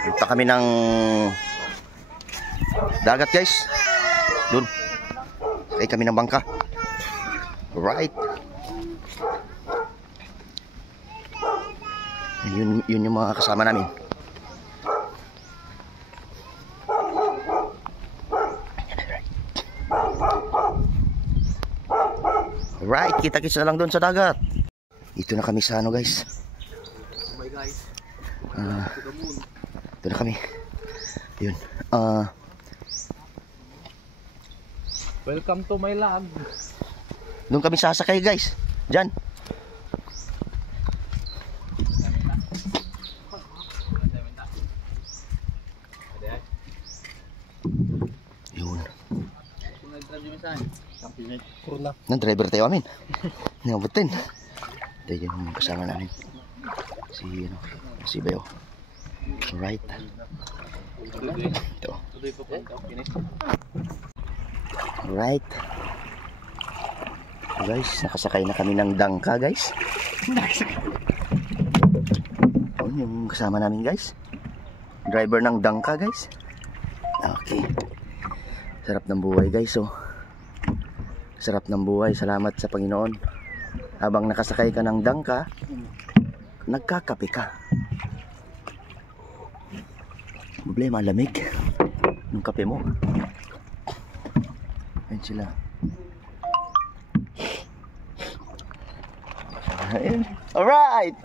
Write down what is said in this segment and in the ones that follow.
Punta kami ng dagat guys. Doon. Sakay kami ng bangka. Right. Yun yung mga kasama namin. Right, kita-kits na lang doon sa dagat. Ito na kami sa ano guys. Oh my guys. Ito na kami. Yun. Welcome to my lab. Doon kami sasakay guys. Diyan. Yun. Nang driver tayo amin. Nabutin. Ito yung kasama namin. Si Bayo. Right. Ito. Right. Guys, nakasakay na kami ng dangka guys. Yun yung kasama namin guys. Driver ng dangka guys. Okay. Sarap ng buhay guys oh. Sarap ng buhay. Salamat sa Panginoon. Habang nakasakay ka ng dangka, nagkakape ka. Problema, lamig ng kape mo. Ayan sila. Alright!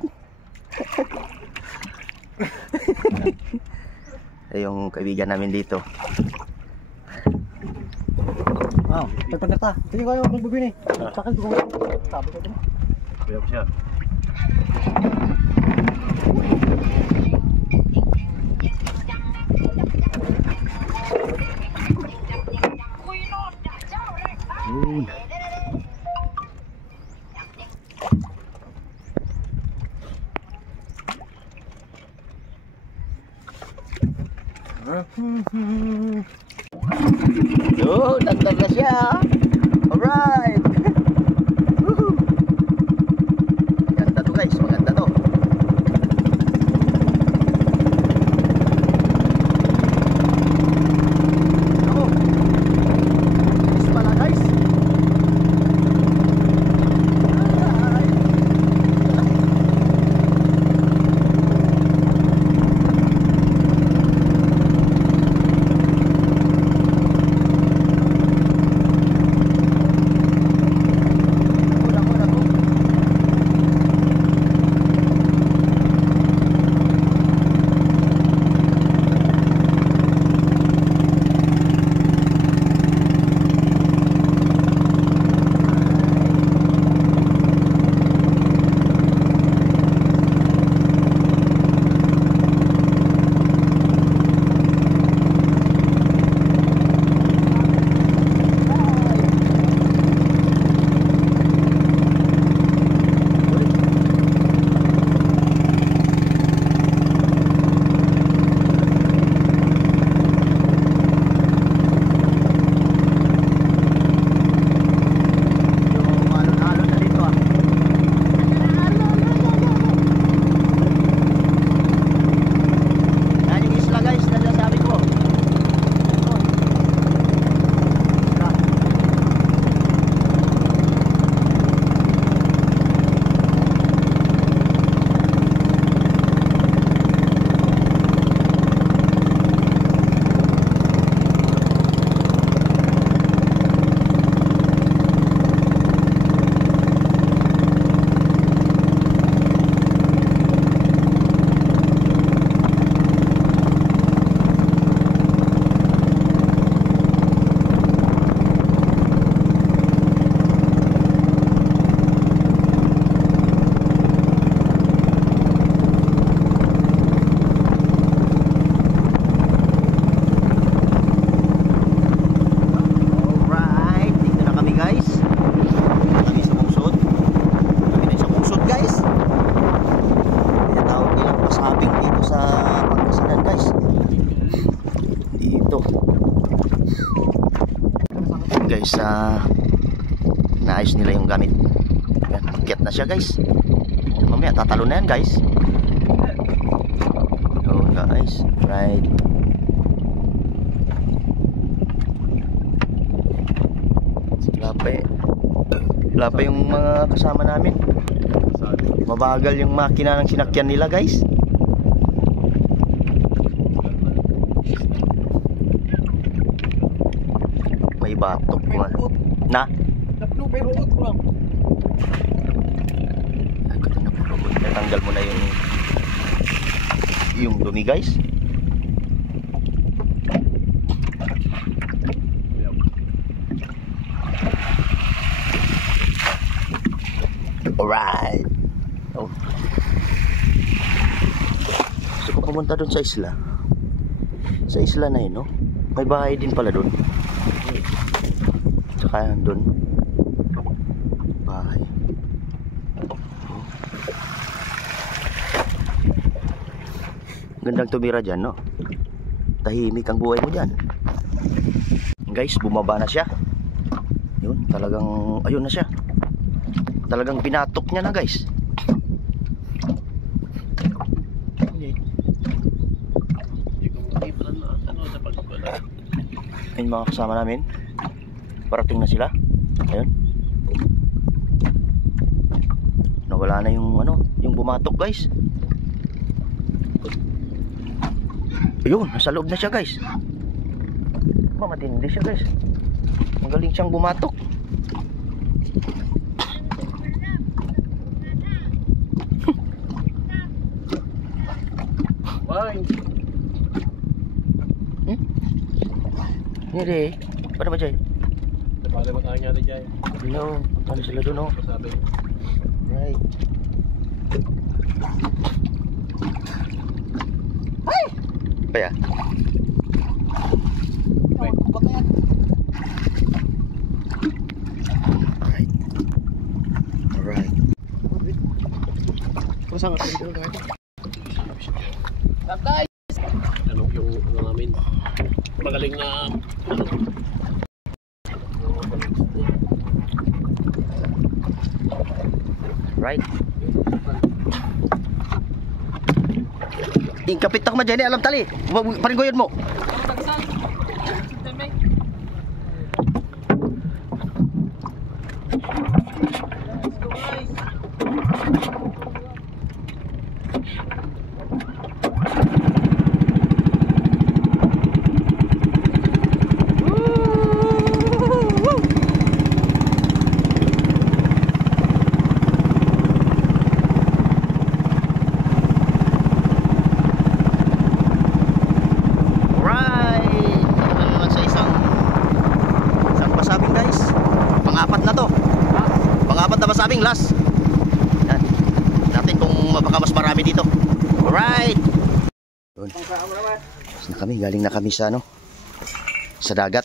Yung kaibigan namin dito. Wow, pagpagkata. Hindi ko yung magbubini. Sakit ko. Sabi ko din. Kaya ko siya. Yun. Yun, nagdag na siya. Alright. Maganda to guys, maganda to. Ako. Gusto pala guys. Guys, naayos nila yung gamit. Yan, akyat na siya guys. Mamaya tatalo na yan guys. So guys, guys. Right. Wala pa yung mga kasama namin. Mabagal yung makina ng sinakyan nila guys. May batok na. Naplo pero uot mo lang. Ay, ko na po. Natanggal mo na yung dumi guys. Alright. Oh. Gusto ko pumunta dun sa isla. Sa isla na yun, no? May bahay din pala dun. Tsaka yan dun. Bahay. Gandang tumira dyan, no? Tahimik ang buhay mo dyan. Guys, bumaba na siya. Yun, talagang, ayun na siya. Talagang binatok niya na guys. Ayun mga kasama namin. Parating na sila. Ayun. Nawala na yung yung bumatok guys. Ayun, nasa loob na siya guys. Matindi siya guys. Magaling siyang bumatok. Hindi. Paano ba dyan? Sabali mo tayo niya dyan. No, paano sila doon oh? Sabi. Right. Ay! Kaya? Alright. Alright. Kung saan ka dito guys? Tatay! Ano yung namin? Magaling na right. Kapit ako madyan alam tali. Paringgoyan mo. Sabing last. Yan. Natin kung baka mas marami dito. Alright. Na kami, galing na kami sa sa dagat.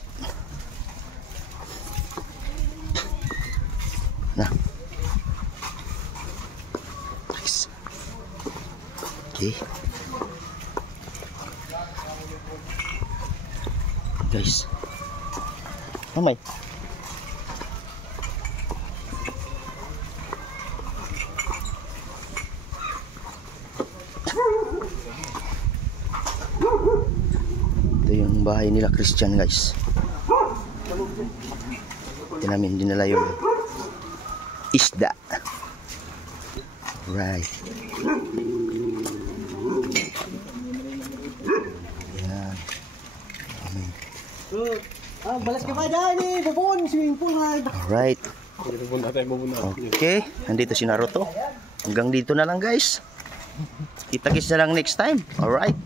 Na. Nice. Okay. Guys. Mamay. Ito yung bahay nila Christian guys. Ito namin dinala yung isda. Right. Yan. Balas ka pa dyan eh. Bubon, swimming pool na. Alright. Okay. Nandito si Naruto. Hanggang dito na lang guys. Kita-kits na lang next time. Alright.